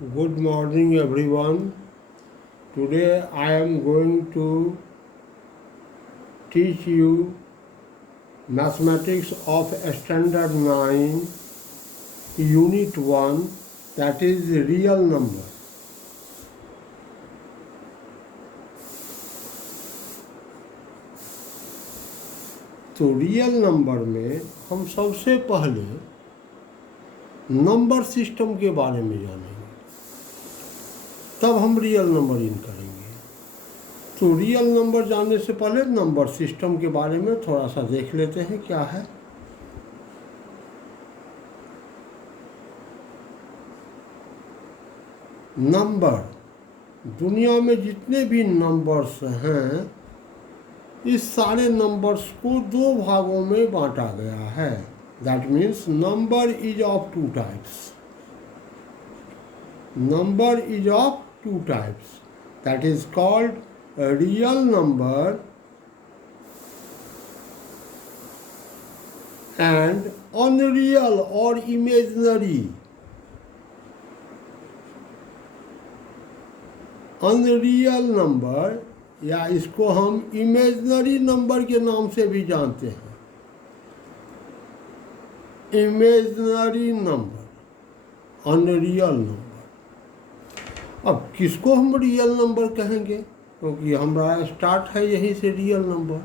Good morning, everyone. Today I am going to teach you mathematics of standard 9, unit 1, that is real number. तो real number में हम सबसे पहले number system के बारे में जानेंगे, तब हम रियल नंबर इन करेंगे। तो रियल नंबर जानने से पहले नंबर सिस्टम के बारे में थोड़ा सा देख लेते हैं क्या है। नंबर, दुनिया में जितने भी नंबर्स हैं, इस सारे नंबर्स को दो भागों में बांटा गया है। That means number is of two types. Number is of two types, that is called real number and unreal और इमेजिनरी। अनरियल नंबर या इसको हम इमेजिनरी नंबर के नाम से भी जानते हैं। Imaginary number, unreal number. अब किसको हम रियल नंबर कहेंगे, क्योंकि हमारा स्टार्ट है यहीं से रियल नंबर।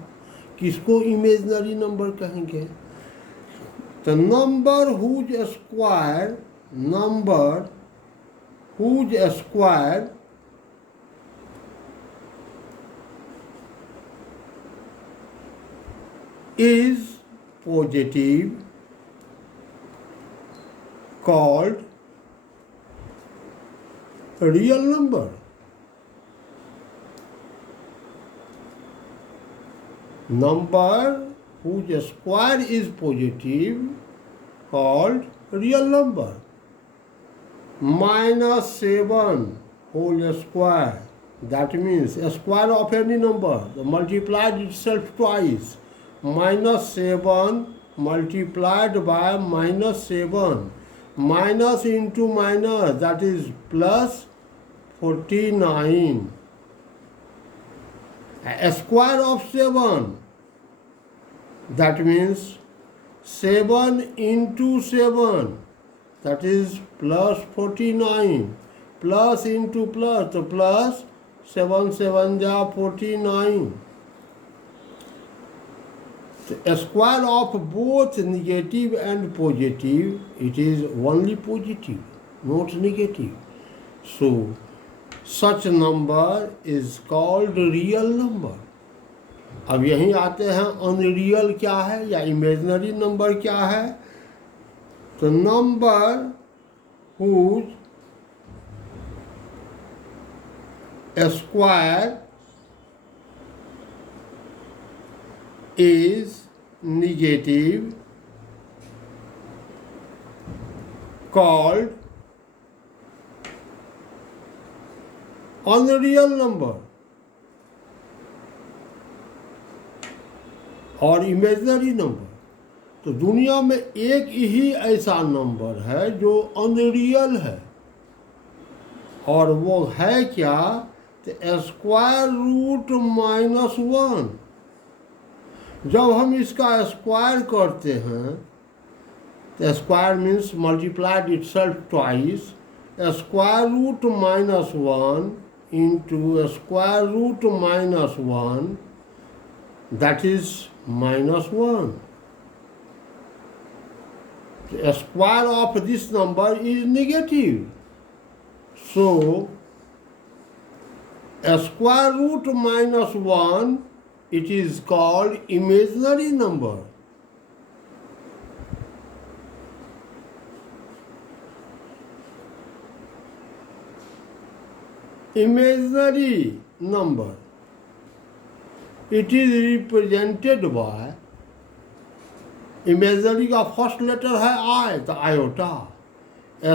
किसको इमेजिनरी नंबर कहेंगे? तो number whose square, number whose square is positive called real number. Number whose square is positive called real number. -7 whole square, that means a square of any number multiplied itself twice. -7 multiplied by -7, minus into minus, that is plus 49. A square of 7, that means 7 into 7, that is plus 49, plus into plus, so plus 7 7 ja 49. A square of both negative and positive, it is only positive, not negative. So, such number is called real number. अब यहीं आते हैं unreal क्या है या imaginary number क्या है। तो number whose square is negative called unreal number और इमेजिनरी नंबर। तो दुनिया में एक ही ऐसा नंबर है जो अनरियल है, और वो है क्या? तो स्क्वायर रूट -1। जब हम इसका स्क्वायर करते हैं, तो square means multiplied itself twice. Square root -1 into square root -1, that is -1. Square of this number is negative, so square root -1, it is called imaginary number. Imaginary number, it is represented by, imaginary का first letter है I, तो iota.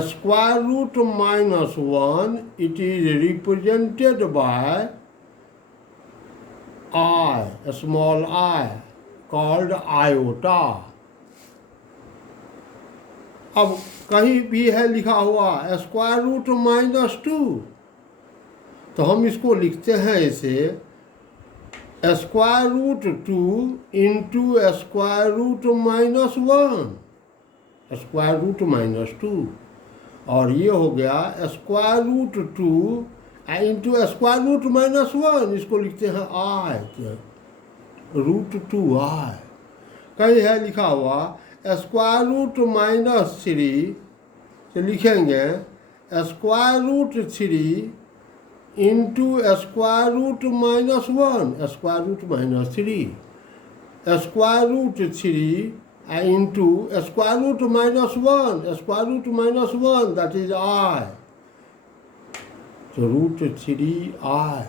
Square root -1, it is represented by I, a small I, called iota. अब कहीं भी है लिखा हुआ square root -2, तो हम इसको लिखते हैं ऐसे square root 2 into square root -1, square root -2, और ये हो गया square root 2 into square root -1, इसको लिखते हैं आई, √2i। कहीं है लिखा हुआ स्क्वायर रूट -3, तो लिखेंगे square root 3 into square root -1, square root -3, square root 3 into square root -1, square root -1, that is i, तो √3i।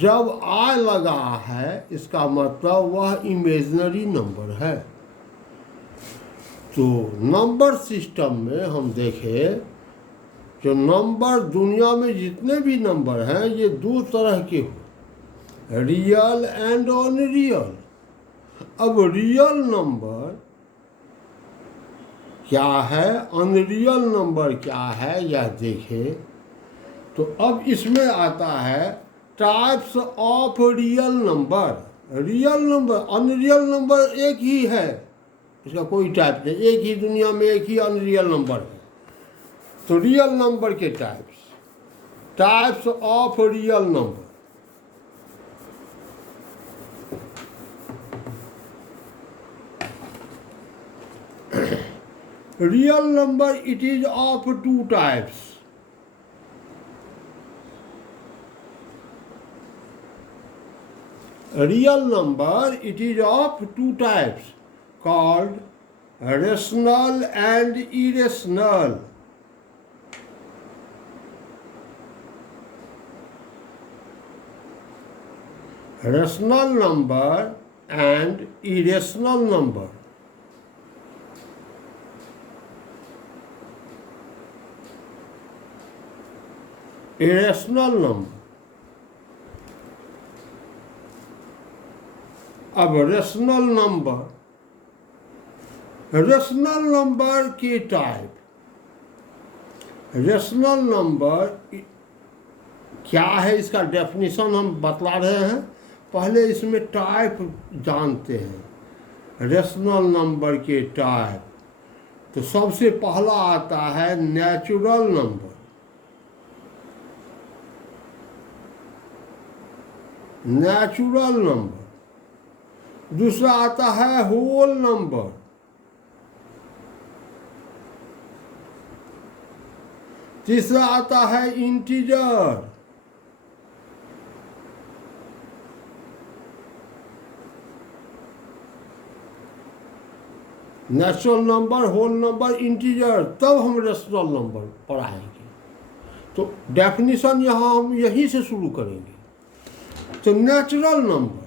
जब आई लगा है इसका मतलब वह इमेजिनरी नंबर है। तो नंबर सिस्टम में हम देखें, जो नंबर दुनिया में जितने भी नंबर हैं ये दो तरह के हो, रियल एंड अनरियल। अब रियल नंबर क्या है, अनरियल नंबर क्या है, यह देखें तो अब इसमें आता है types of real number. Real number, unreal number एक ही है, इसका कोई टाइप नहीं, एक ही दुनिया में एक ही अनरियल नंबर है। तो रियल नंबर के types of real number. Real number it is of two types. Real number it is of two types called rational and irrational. Rational number and irrational number. Irrational number. अब rational number के type. Rational number क्या है इसका definition हम बतला रहे हैं, पहले इसमें टाइप जानते हैं। रेशनल नंबर के टाइप, तो सबसे पहला आता है नेचुरल नंबर। Natural number. दूसरा आता है होल नंबर। तीसरा आता है integer. Natural number, whole number, integer, तब हम रेशनल नंबर पढ़ाएंगे। तो डेफिनेशन यहाँ हम यहीं से शुरू करेंगे। तो नेचुरल नंबर,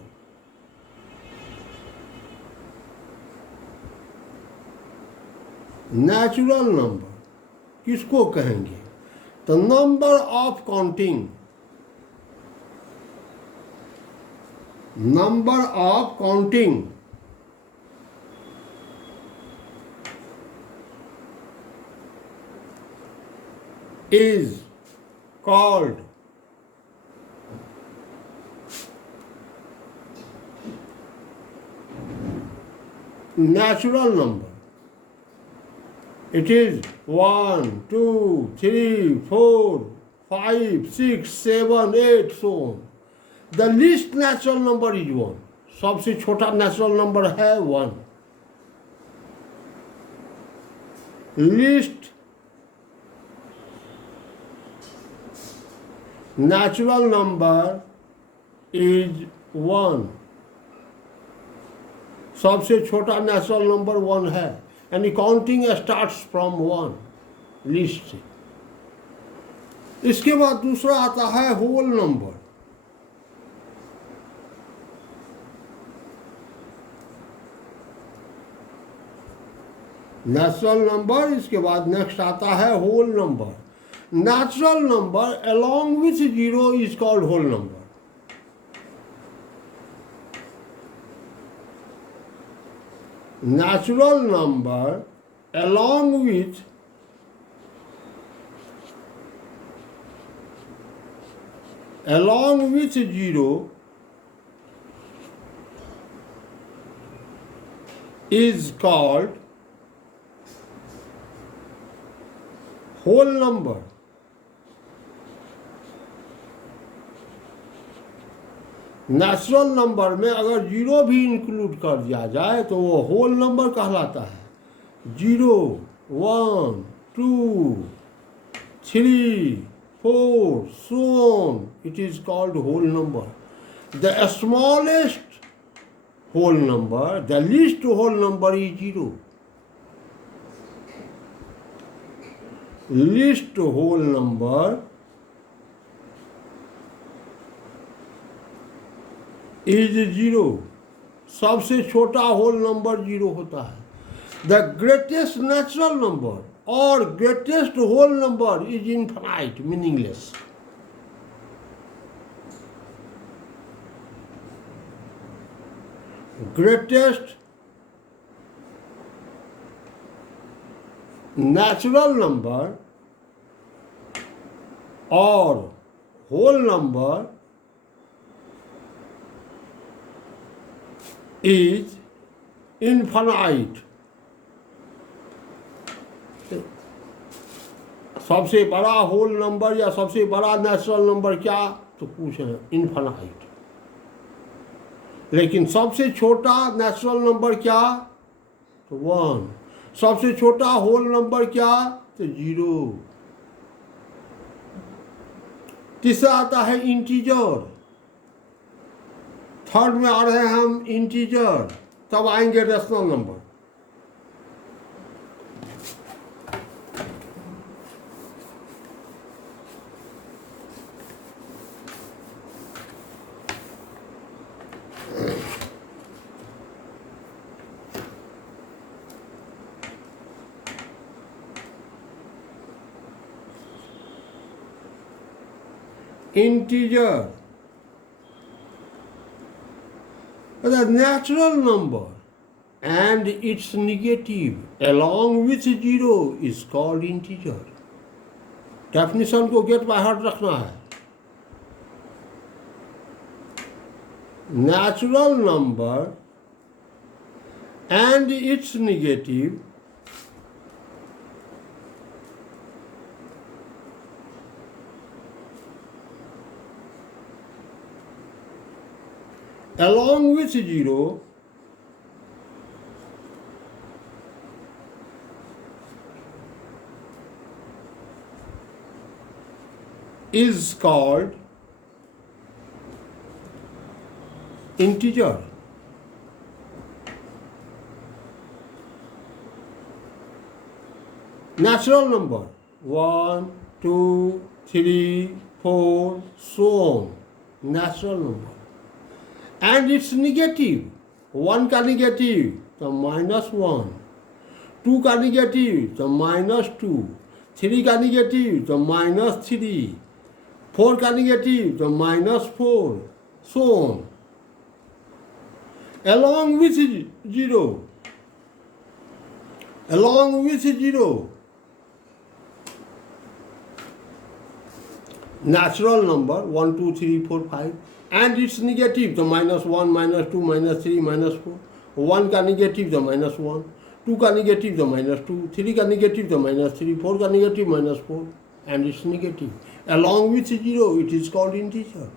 नेचुरल नंबर किसको कहेंगे, तो number of counting. Number of counting is called natural number. It is 1, 2, 3, 4, 5, 6, 7, 8, so on. The least natural number is 1. सबसे छोटा नेचुरल नंबर है 1. Least natural number is 1. सबसे छोटा नेचुरल नंबर 1 है, यानी काउंटिंग स्टार्ट्स फ्रॉम 1 लिस्ट से। इसके बाद दूसरा आता है होल नंबर। नेचुरल नंबर, इसके बाद नेक्स्ट आता है whole number. Natural number along with 0 is called whole number. Natural number along with zero is called whole number. Natural number में अगर जीरो भी इंक्लूड कर दिया जाए तो वो होल नंबर कहलाता है। 0, 1, 2, 3, 4, so on. It is called whole number. The smallest whole number, the least whole number is 0. Least whole number is 0. सबसे छोटा होल नंबर 0 होता है। द ग्रेटेस्ट नेचुरल नंबर और greatest whole number is infinite, meaningless. Greatest natural number और whole number is infinite. सबसे बड़ा whole number या सबसे बड़ा नेचुरल नंबर क्या, तो पूछे इनफाइनाइट। लेकिन सबसे छोटा नेचुरल नंबर क्या, तो 1। सबसे छोटा होल नंबर क्या, तो 0। तीसरा आता है इंटीजर। थर्ड में आ रहे हैं हम इंटीजर, तब आएंगे rational number. Integer, the natural number and its negative along with 0 is called integer. Definition को get by heart रखना है। Natural number and its negative along with 0 is called integer. Natural number 1, 2, 3, 4, so on. Natural number. And its negative, 1 का negative तो -1, 2 का negative तो -2, 3 का negative तो -3, 4 का negative तो -4, so on. Along with 0, along with 0, natural number 1, 2, 3, 4, 5 and its negative तो -1, -2, -3, -4, 1 का negative तो -1, 2 का negative तो -2, 3 का negative तो -3, 4 का negative -4 and its negative along with 0 it is called integer.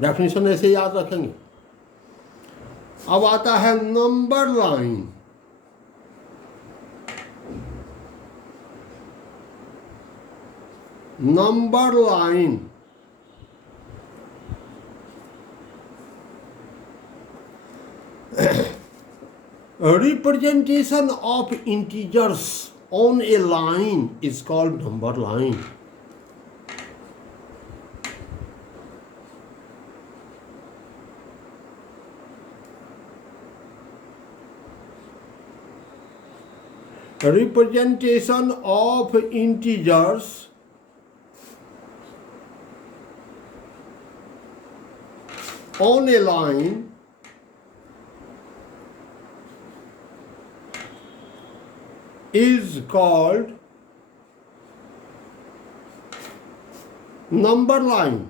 Definition ऐसे याद रखेंगे। अब आता है number line. Number line representation of integers on a line is called number line. Representation of integers on a line is called number line.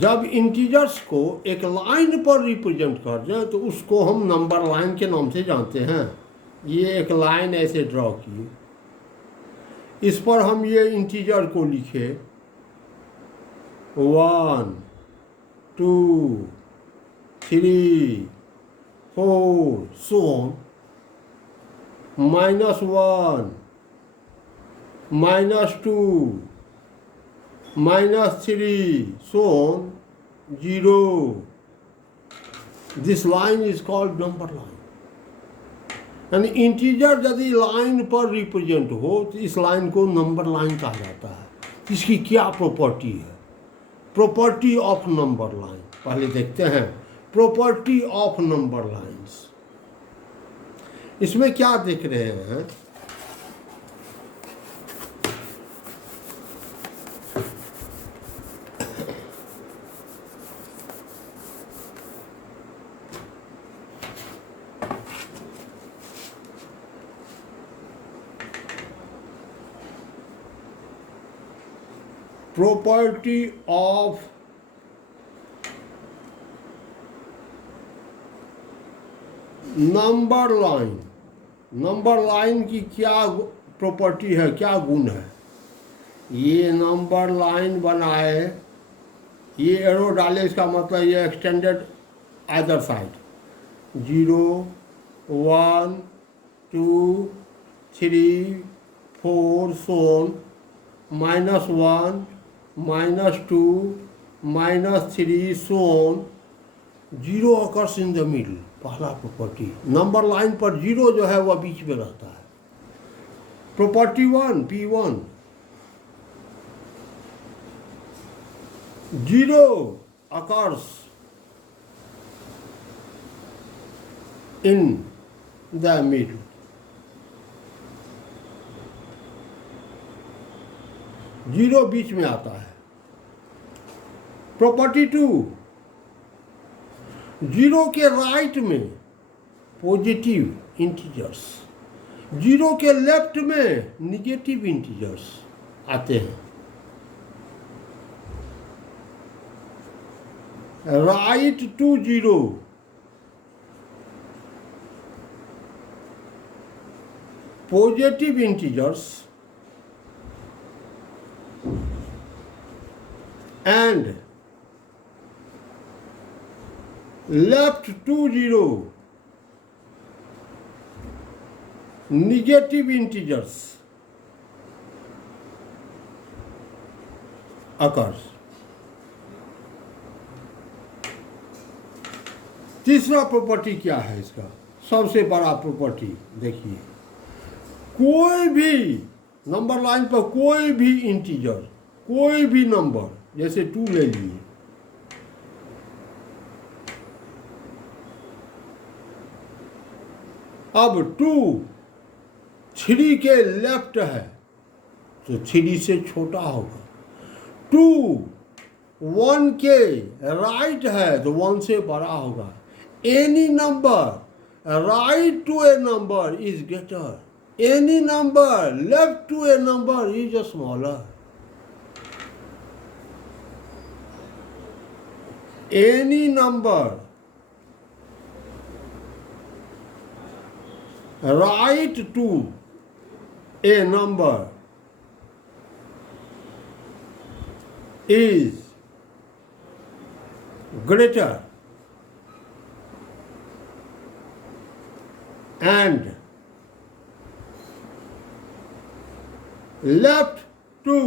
जब integers को एक line पर रिप्रेजेंट कर दें तो उसको हम नंबर लाइन के नाम से जानते हैं। ये एक लाइन ऐसे ड्रॉ की, इस पर हम ये इंटीजर को लिखे 1 2 3 4 so on, -1 -2 -3 so on, 0. This line is called number line. यानी इंटीजर यदि लाइन पर रिप्रेजेंट हो तो इस लाइन को नंबर लाइन कहा जाता है। इसकी क्या प्रॉपर्टी है? प्रॉपर्टी ऑफ नंबर लाइन पहले देखते हैं। प्रॉपर्टी ऑफ नंबर लाइंस, इसमें क्या देख रहे हैं? property of number line. Number line की क्या प्रॉपर्टी है, क्या गुण है? ये नंबर लाइन बनाए, ये एरो डाले, इसका मतलब ये extended other side 0 1 2 3 4 so on, -1 -2 -3 so on, 0 occurs in the middle। पहला प्रॉपर्टी, नंबर लाइन पर 0 जो है वह बीच में रहता है। Property 1 P1, 0 occurs in the middle। Zero बीच में आता है। प्रॉपर्टी 2, 0 के राइट में पॉजिटिव इंटीजर्स, 0 के लेफ्ट में निगेटिव इंटीजर्स आते हैं। Right to 0, positive integers and left to 0, negative integers occurs। तीसरा प्रॉपर्टी क्या है इसका? सबसे बड़ा प्रॉपर्टी देखिए, कोई भी नंबर लाइन पर कोई भी इंटीजर, कोई भी नंबर, जैसे 2 ले लिए, अब 2 3 के लेफ्ट है तो 3 से छोटा होगा। 2 1 के राइट है तो 1 से बड़ा होगा। Any number right to a number is greater, any number left to a number is smaller. Any number right to a number is greater and left to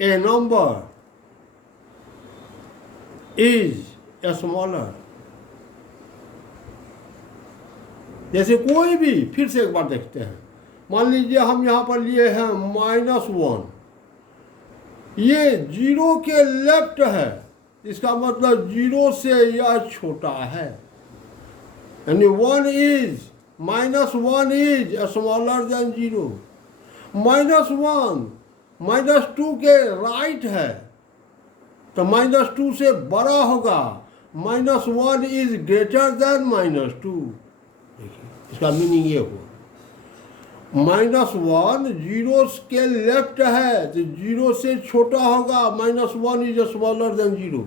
a number is smaller. जैसे कोई भी, फिर से एक बार देखते हैं। मान लीजिए हम यहाँ पर लिए हैं -1, ये 0 के लेफ्ट है, इसका मतलब 0 से यह छोटा है, यानी 1 इज -1 इज स्मॉलर देन 0। -1 -2 के राइट है तो -2 से बड़ा होगा, -1 इज ग्रेटर देन -2। देखिए इसका मीनिंग ये हुआ, -1 जीरो के लेफ्ट है तो जीरो से छोटा होगा, -1 इज स्मॉलर देन जीरो।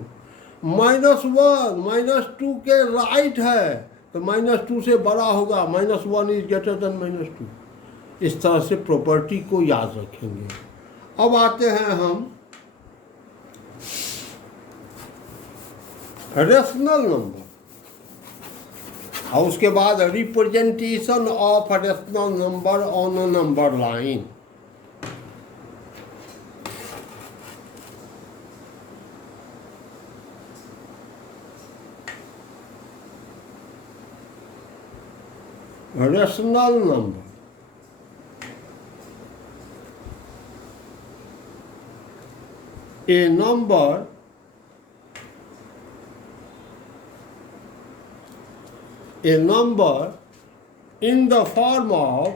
-1 -2 के राइट है तो -2 से बड़ा होगा, -1 इज ग्रेटर देन -2। इस तरह से प्रॉपर्टी को याद रखेंगे। अब आते हैं हम रेशनल नंबर, और उसके बाद representation of rational number on a number line. Rational number, a number in the form of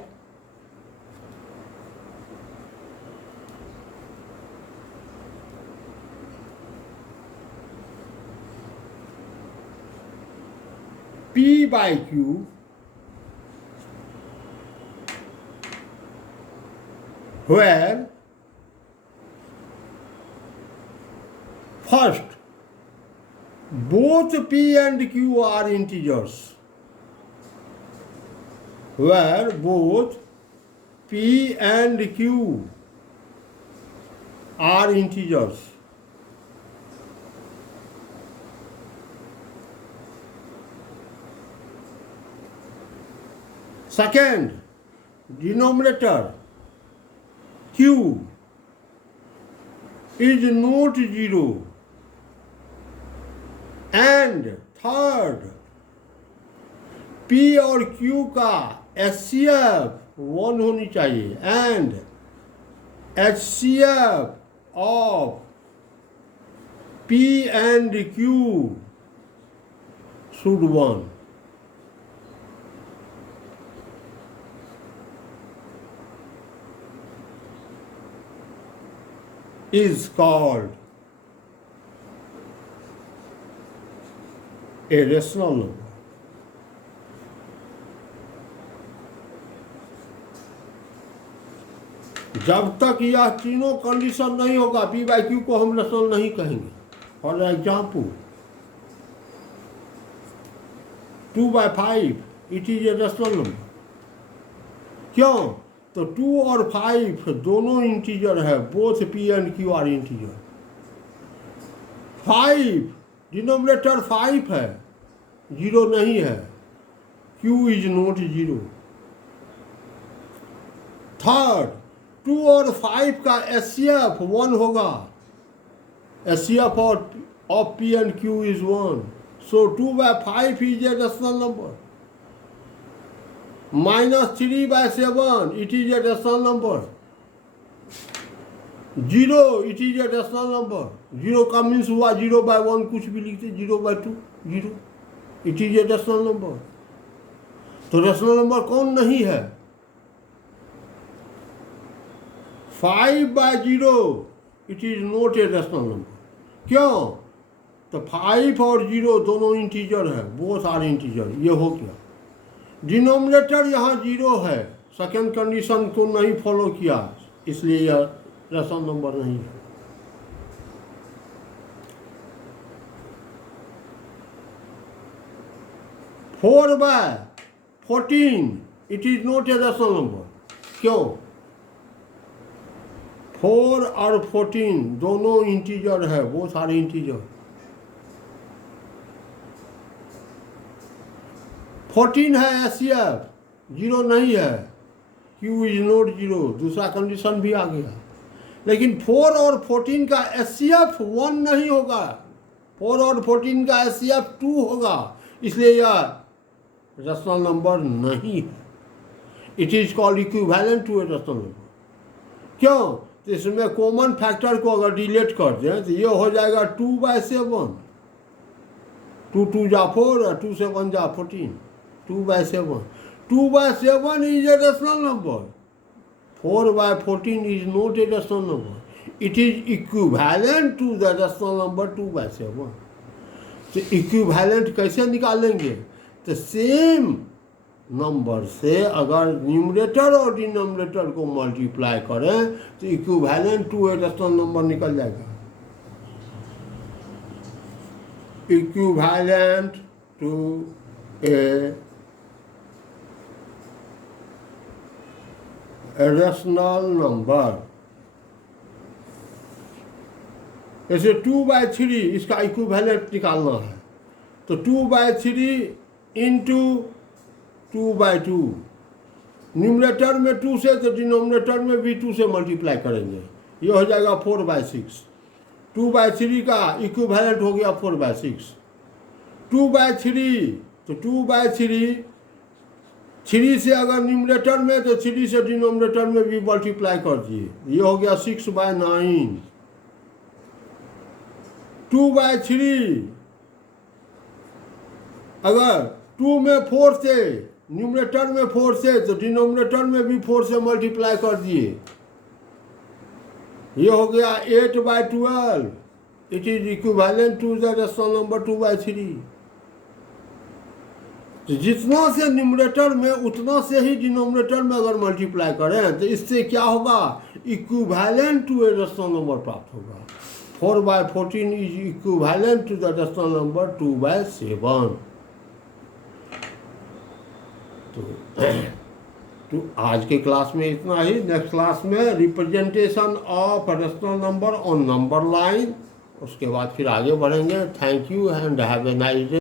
P by Q where first both P and Q are integers, where both P and Q are integers. Second, denominator Q is not zero, and third, P और Q का HCF 1 होनी चाहिए, and HCF of P and Q should 1. Is called a rational number. जब तक यह तीनों condition नहीं होगा P by Q को हम रेशनल नहीं कहेंगे। For example 2/5 it is a rational number. क्यों? तो 2 और 5 दोनों इंटीजर है, both P and Q are integer. 5 denominator 5 है, 0 नहीं है, Q इज नॉट 0। थर्ड, 2 और 5 का HCF 1 होगा, HCF of P and Q is 1, so 2/5 is a rational number। -3/7 it is a rational number। 0 it is a rational number। 0 का means हुआ 0/1, कुछ भी लिखते 0/2 0, it is a rational number। तो rational number कौन नहीं है? 5/0 it is not a rational number. क्यों? तो 5 और 0 दोनों इंटीजर है, बोथ आर इंटीजर। ये हो गया। डिनोमिनेटर यहाँ 0 है, सेकेंड कंडीशन को नहीं फॉलो किया, इसलिए यह रेशनल नंबर नहीं है। Four by 14 it is not a rational number. क्यों? 4 और 14 दोनों इंटीजर है, वो सारे इंटीजर। 14 है HCF, 0 नहीं है, Q इज नॉट 0, दूसरा कंडीशन भी आ गया। लेकिन 4 और 14 का HCF 1 नहीं होगा, 4 और 14 का HCF 2 होगा, इसलिए यह रेशनल नंबर नहीं है। It is called equivalent to a rational number. क्यों? तो इसमें कॉमन फैक्टर को अगर डिलीट कर दें तो ये हो जाएगा 2/7, 2 2 जा 4 और 2 7 जा 14, 2/7। 2/7 is a rational number. 4/14 is not a rational number. It is equivalent to the rational number 2/7. तो इक्विवेलेंट कैसे निकालेंगे? तो सेम नंबर से अगर न्यूमरेटर और डिनोमिनेटर को मल्टीप्लाई करें तो equivalent to a rational number निकल जाएगा। Equivalent to a rational number, जैसे 2/3 इसका इक्विवेलेंट निकालना है तो 2/3 इंटू 2/2, न्यूमरेटर में 2 से तो डिनोमिनेटर में भी 2 से मल्टीप्लाई करेंगे, ये हो जाएगा 4/6। 2/3 का इक्विवेलेंट हो गया 4/6। 2/3 तो 2/3, 3 से अगर न्यूमरेटर में तो 3 से डिनोमिनेटर में भी मल्टीप्लाई कर दिए, ये हो गया 6/9। 2/3 अगर 2 में 4 से, न्यूमरेटर में 4 से तो डिनोमिनेटर में भी 4 से मल्टीप्लाई कर दिए, ये हो गया 8/12। It is equivalent to the rational number 2/3। तो जितना से न्यूमरेटर में उतना से ही डिनोमिनेटर में अगर मल्टीप्लाई करें तो इससे क्या होगा? Equivalent to a rational number प्राप्त होगा। 4/14 is equivalent to the rational number 2/7। तो आज के क्लास में इतना ही। नेक्स्ट क्लास में representation of rational number on number line, उसके बाद फिर आगे बढ़ेंगे। Thank you and have a nice day.